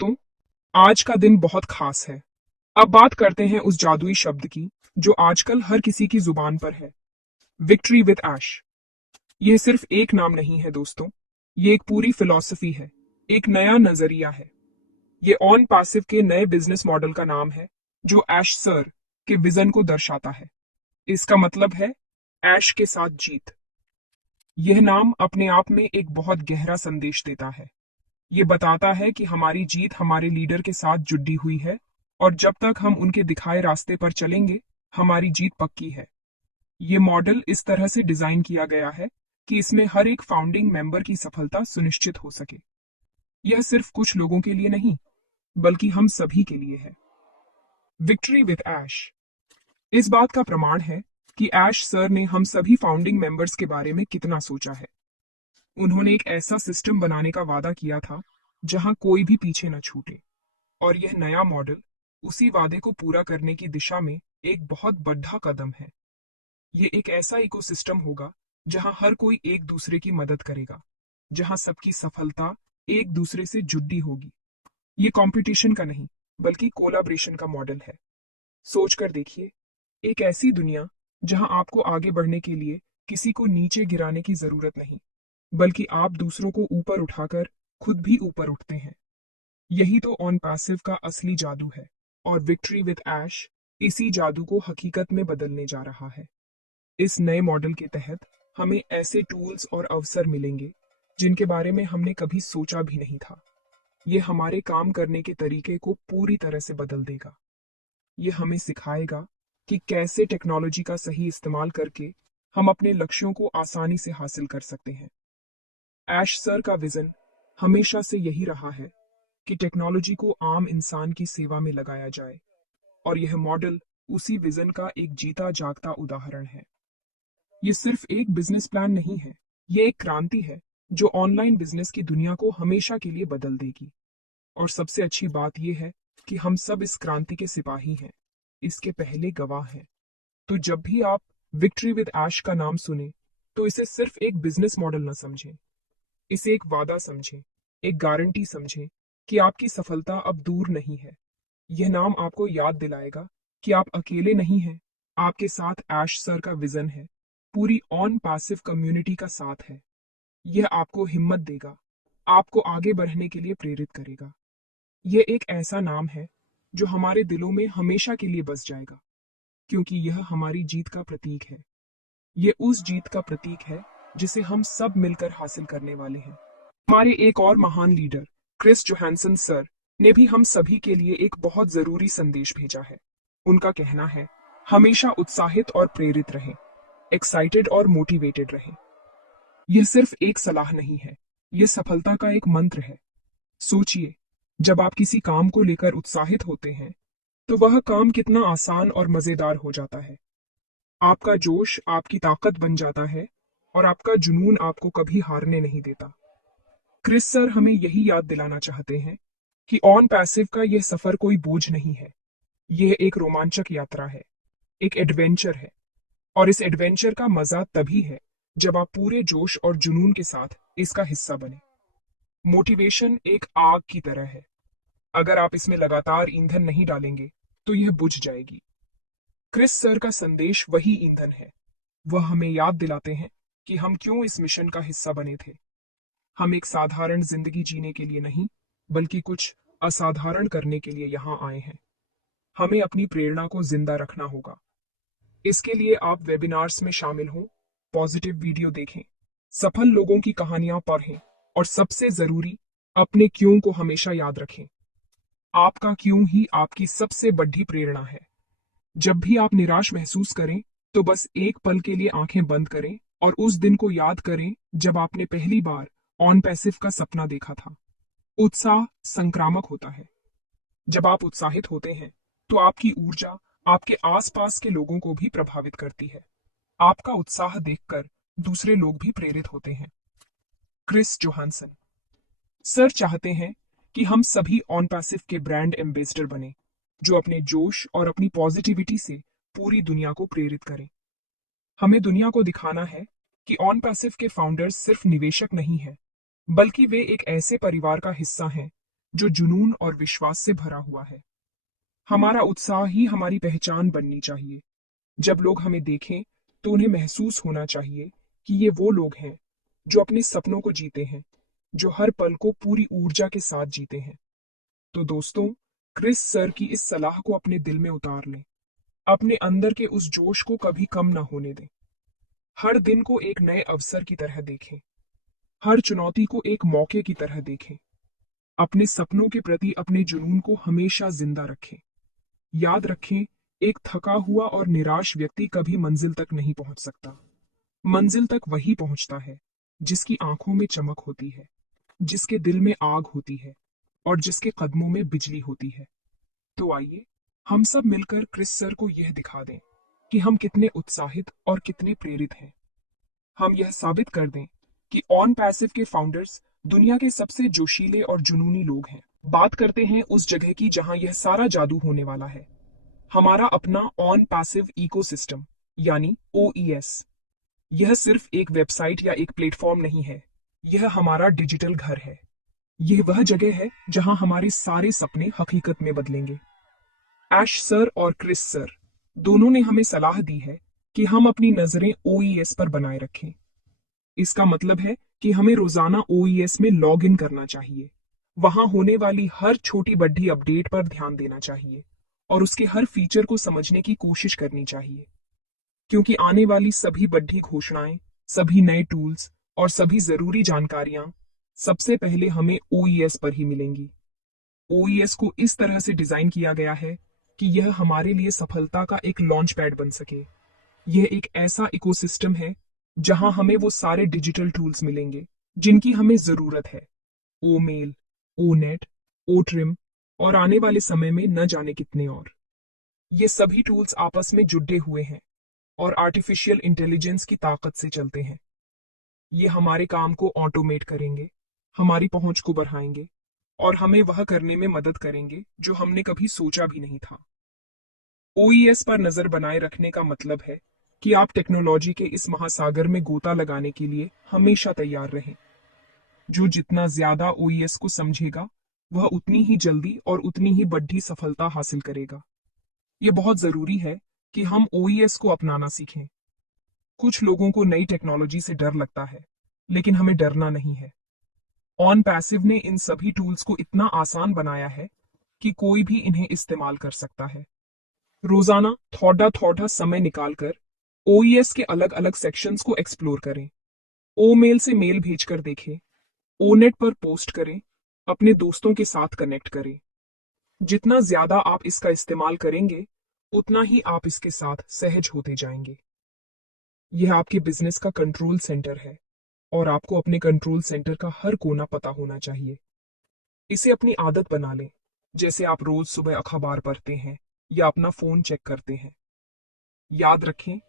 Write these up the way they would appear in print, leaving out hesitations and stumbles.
दोस्तों, आज का दिन बहुत खास है। अब बात करते हैं उस जादुई शब्द की जो आजकल हर किसी की जुबान पर है, विक्ट्री विद ऐश। यह सिर्फ एक नाम नहीं है दोस्तों, ये एक पूरी फिलॉसफी है, एक नया नजरिया है। ये ऑन पैसिव के नए बिजनेस मॉडल का नाम है जो ऐश सर के विजन को दर्शाता है। इसका मतलब है ऐश के साथ जीत। यह नाम अपने आप में एक बहुत गहरा संदेश देता है। ये बताता है कि हमारी जीत हमारे लीडर के साथ जुड़ी हुई है और जब तक हम उनके दिखाए रास्ते पर चलेंगे, हमारी जीत पक्की है। ये मॉडल इस तरह से डिजाइन किया गया है कि इसमें हर एक फाउंडिंग मेंबर की सफलता सुनिश्चित हो सके। यह सिर्फ कुछ लोगों के लिए नहीं, बल्कि हम सभी के लिए है। विक्ट्री विद ऐश इस बात का प्रमाण है कि ऐश सर ने हम सभी फाउंडिंग मेंबर्स के बारे में कितना सोचा है। उन्होंने एक ऐसा सिस्टम बनाने का वादा किया था जहां कोई भी पीछे न छूटे, और यह नया मॉडल उसी वादे को पूरा करने की दिशा में एक बहुत बड़ा कदम है। ये एक ऐसा इकोसिस्टम होगा जहां हर कोई एक दूसरे की मदद करेगा, जहां सबकी सफलता एक दूसरे से जुड़ी होगी। ये कंपटीशन का नहीं, बल्कि कोलाब्रेशन का मॉडल है। सोच कर देखिए, एक ऐसी दुनिया जहां आपको आगे बढ़ने के लिए किसी को नीचे गिराने की जरूरत नहीं, बल्कि आप दूसरों को ऊपर उठाकर खुद भी ऊपर उठते हैं। यही तो ऑन पैसिव का असली जादू है, और विक्ट्री विद ऐश इसी जादू को हकीकत में बदलने जा रहा है। इस नए मॉडल के तहत हमें ऐसे टूल्स और अवसर मिलेंगे जिनके बारे में हमने कभी सोचा भी नहीं था। ये हमारे काम करने के तरीके को पूरी तरह से बदल देगा। ये हमें सिखाएगा कि कैसे टेक्नोलॉजी का सही इस्तेमाल करके हम अपने लक्ष्यों को आसानी से हासिल कर सकते हैं। ऐश सर का विजन हमेशा से यही रहा है कि टेक्नोलॉजी को आम इंसान की सेवा में लगाया जाए, और यह मॉडल उसी विजन का एक जीता जागता उदाहरण है। ये सिर्फ एक बिजनेस प्लान नहीं है, ये एक क्रांति है जो ऑनलाइन बिजनेस की दुनिया को हमेशा के लिए बदल देगी। और सबसे अच्छी बात यह है कि हम सब इस क्रांति के सिपाही हैं, इसके पहले गवाह हैं। तो जब भी आप विक्ट्री विद ऐश का नाम सुने, तो इसे सिर्फ एक बिजनेस मॉडल न समझें, इसे एक वादा समझें, एक गारंटी समझें कि आपकी सफलता अब दूर नहीं है। यह नाम आपको याद दिलाएगा कि आप अकेले नहीं हैं, आपके साथ ऐश सर का विजन है, पूरी ऑन पैसिव कम्युनिटी का साथ है। यह आपको हिम्मत देगा, आपको आगे बढ़ने के लिए प्रेरित करेगा। यह एक ऐसा नाम है जो हमारे दिलों में हमेशा के लिए बस जाएगा, क्योंकि यह हमारी जीत का प्रतीक है। ये उस जीत का प्रतीक है जिसे हम सब मिलकर हासिल करने वाले हैं। हमारे एक और महान लीडर क्रिस जोहानसन सर ने भी हम सभी के लिए एक बहुत जरूरी संदेश भेजा है। उनका कहना है, हमेशा उत्साहित और प्रेरित रहें, एक्साइटेड और मोटिवेटेड रहें। यह सिर्फ एक सलाह नहीं है, यह सफलता का एक मंत्र है। सोचिए, जब आप किसी काम को लेकर उत्साहित होते हैं, तो वह काम कितना आसान और मजेदार हो जाता है। आपका जोश आपकी ताकत बन जाता है, और आपका जुनून आपको कभी हारने नहीं देता। क्रिस सर हमें यही याद दिलाना चाहते हैं कि ऑन पैसिव का यह सफर कोई बोझ नहीं है, यह एक रोमांचक यात्रा है, एक एडवेंचर है। और इस एडवेंचर का मजा तभी है जब आप पूरे जोश और जुनून के साथ इसका हिस्सा बने। मोटिवेशन एक आग की तरह है, अगर आप इसमें लगातार ईंधन नहीं डालेंगे तो यह बुझ जाएगी। क्रिस सर का संदेश वही ईंधन है। वह हमें याद दिलाते हैं कि हम क्यों इस मिशन का हिस्सा बने थे। हम एक साधारण जिंदगी जीने के लिए नहीं, बल्कि कुछ असाधारण करने के लिए यहाँ आए हैं। हमें अपनी प्रेरणा को जिंदा रखना होगा। इसके लिए आप वेबिनार्स में शामिल हों, पॉजिटिव वीडियो देखें, सफल लोगों की कहानियां पढ़ें, और सबसे जरूरी, अपने क्यों को हमेशा याद रखें। आपका क्यों ही आपकी सबसे बड़ी प्रेरणा है। जब भी आप निराश महसूस करें, तो बस एक पल के लिए आंखें बंद करें और उस दिन को याद करें जब आपने पहली बार ऑन पैसिव का सपना देखा था। उत्साह संक्रामक होता है। जब आप उत्साहित होते हैं, तो आपकी ऊर्जा आपके आसपास के लोगों को भी प्रभावित करती है। आपका उत्साह देखकर दूसरे लोग भी प्रेरित होते हैं। क्रिस जोहानसन सर चाहते हैं कि हम सभी ऑन पैसिव के ब्रांड एम्बेसडर बने, जो अपने जोश और अपनी पॉजिटिविटी से पूरी दुनिया को प्रेरित करें। हमें दुनिया को दिखाना है कि ऑन पैसिव के फाउंडर्स सिर्फ निवेशक नहीं हैं, बल्कि वे एक ऐसे परिवार का हिस्सा हैं जो जुनून और विश्वास से भरा हुआ है। हमारा उत्साह ही हमारी पहचान बननी चाहिए। जब लोग हमें देखें तो उन्हें महसूस होना चाहिए कि ये वो लोग हैं जो अपने सपनों को जीते हैं, जो हर पल को पूरी ऊर्जा के साथ जीते हैं। तो दोस्तों, क्रिस सर की इस सलाह को अपने दिल में उतार लें। अपने अंदर के उस जोश को कभी कम ना होने दें। हर दिन को एक नए अवसर की तरह देखें। हर चुनौती को एक मौके की तरह देखें। अपने सपनों के प्रति अपने जुनून को हमेशा जिंदा रखें। याद रखें, एक थका हुआ और निराश व्यक्ति कभी मंजिल तक नहीं पहुंच सकता। मंजिल तक वही पहुंचता है जिसकी आंखों में चमक होती है, जिसके दिल में आग होती है और जिसके कदमों में बिजली होती है। तो आइए हम सब मिलकर क्रिस सर को यह दिखा दें कि हम कितने उत्साहित और कितने प्रेरित हैं। हम यह साबित कर दें कि ऑन पैसिव के फाउंडर्स दुनिया के सबसे जोशीले और जुनूनी लोग हैं। बात करते हैं उस जगह की जहां यह सारा जादू होने वाला है। हमारा अपना ऑन पैसिव इकोसिस्टम, यानी OES। यह सिर्फ एक वेबसाइट या एक प्लेटफॉर्म नहीं है, यह हमारा डिजिटल घर है। यह वह जगह है जहां हमारे सारे सपने हकीकत में बदलेंगे। ऐश सर और क्रिस सर दोनों ने हमें सलाह दी है कि हम अपनी नजरें OES पर बनाए रखें। इसका मतलब है कि हमें रोजाना OES में लॉग इन करना चाहिए। वहां होने वाली हर छोटी बड़ी अपडेट पर ध्यान देना चाहिए और उसके हर फीचर को समझने की कोशिश करनी चाहिए। क्योंकि आने वाली सभी बड़ी घोषणाएं, सभी नए टूल्स और सभी जरूरी जानकारियां सबसे पहले हमें OES पर ही मिलेंगी। OES को इस तरह से डिजाइन किया गया है कि यह हमारे लिए सफलता का एक लॉन्च पैड बन सके। यह एक ऐसा इकोसिस्टम है जहां हमें वो सारे डिजिटल टूल्स मिलेंगे जिनकी हमें जरूरत है। ओ मेल, ओ नेट, ओ ट्रिम और आने वाले समय में न जाने कितने और। ये सभी टूल्स आपस में जुड़े हुए हैं और आर्टिफिशियल इंटेलिजेंस की ताकत से चलते हैं। ये हमारे काम को ऑटोमेट करेंगे, हमारी पहुंच को बढ़ाएंगे और हमें वह करने में मदद करेंगे जो हमने कभी सोचा भी नहीं था। OES पर नजर बनाए रखने का मतलब है कि आप टेक्नोलॉजी के इस महासागर में गोता लगाने के लिए हमेशा तैयार रहें। जो जितना ज्यादा OES को समझेगा, वह उतनी ही जल्दी और उतनी ही बड़ी सफलता हासिल करेगा। ये बहुत जरूरी है कि हम OES को अपनाना सीखें। कुछ लोगों को नई टेक्नोलॉजी से डर लगता है, लेकिन हमें डरना नहीं है। ऑन पैसिव ने इन सभी टूल्स को इतना आसान बनाया है कि कोई भी इन्हें इस्तेमाल कर सकता है। रोजाना थोड़ा थोड़ा समय निकालकर OES के अलग अलग सेक्शंस को एक्सप्लोर करें। ओ मेल से मेल भेजकर देखें, ओ नेट पर पोस्ट करें, अपने दोस्तों के साथ कनेक्ट करें। जितना ज्यादा आप इसका इस्तेमाल करेंगे, उतना ही आप इसके साथ सहज होते जाएंगे। यह आपके बिजनेस का कंट्रोल सेंटर है और आपको अपने कंट्रोल सेंटर का हर कोना पता होना चाहिए। इसे अपनी आदत बना लें, जैसे आप रोज सुबह अखबार पढ़ते हैं या अपना फोन चेक करते हैं। याद रखें,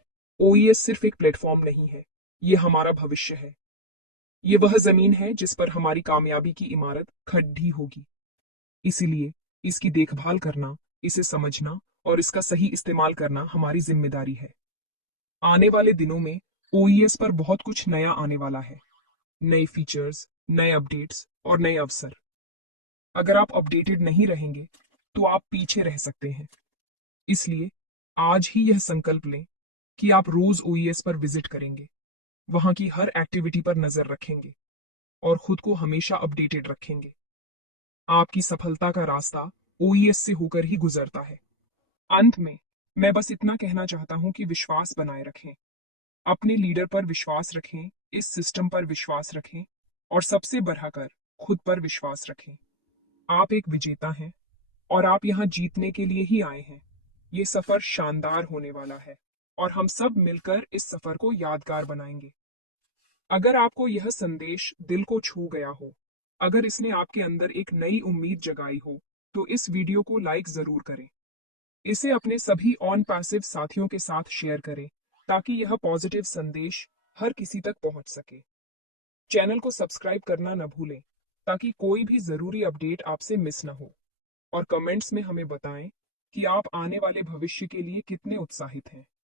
OES सिर्फ एक प्लेटफॉर्म नहीं है, ये हमारा भविष्य है। ये वह जमीन है जिस पर हमारी कामयाबी की इमारत खड़ी होगी। इसीलिए इसकी देखभाल करना, इसे समझना और इसका सही इस्तेमाल करना हमारी जिम्मेदारी है। आने वाले दिनों में OES पर बहुत कुछ नया आने वाला है। नए फीचर्स, नए अपडेट्स और नए अवसर। अगर आप अपडेटेड नहीं रहेंगे तो आप पीछे रह सकते हैं। इसलिए आज ही यह संकल्प लें कि आप रोज OES पर विजिट करेंगे, वहां की हर एक्टिविटी पर नजर रखेंगे और खुद को हमेशा अपडेटेड रखेंगे। आपकी सफलता का रास्ता OES से होकर ही गुजरता है। अंत में मैं बस इतना कहना चाहता हूं कि विश्वास बनाए रखें। अपने लीडर पर विश्वास रखें, इस सिस्टम पर विश्वास रखें और सबसे बढ़कर खुद पर विश्वास रखें। आप एक विजेता हैं और आप यहाँ जीतने के लिए ही आए हैं। ये सफर शानदार होने वाला है और हम सब मिलकर इस सफर को यादगार बनाएंगे। अगर आपको यह संदेश दिल को छू गया हो, अगर इसने आपके अंदर एक नई उम्मीद जगाई हो, तो इस वीडियो को लाइक जरूर करें। इसे अपने सभी ऑन पैसिव साथियों के साथ शेयर करें ताकि यह पॉजिटिव संदेश हर किसी तक पहुंच सके। चैनल को सब्सक्राइब करना न भूलें ताकि कोई भी जरूरी अपडेट आपसे मिस न हो। और कमेंट्स में हमें बताएं कि आप आने वाले भविष्य के लिए कितने उत्साहित हैं।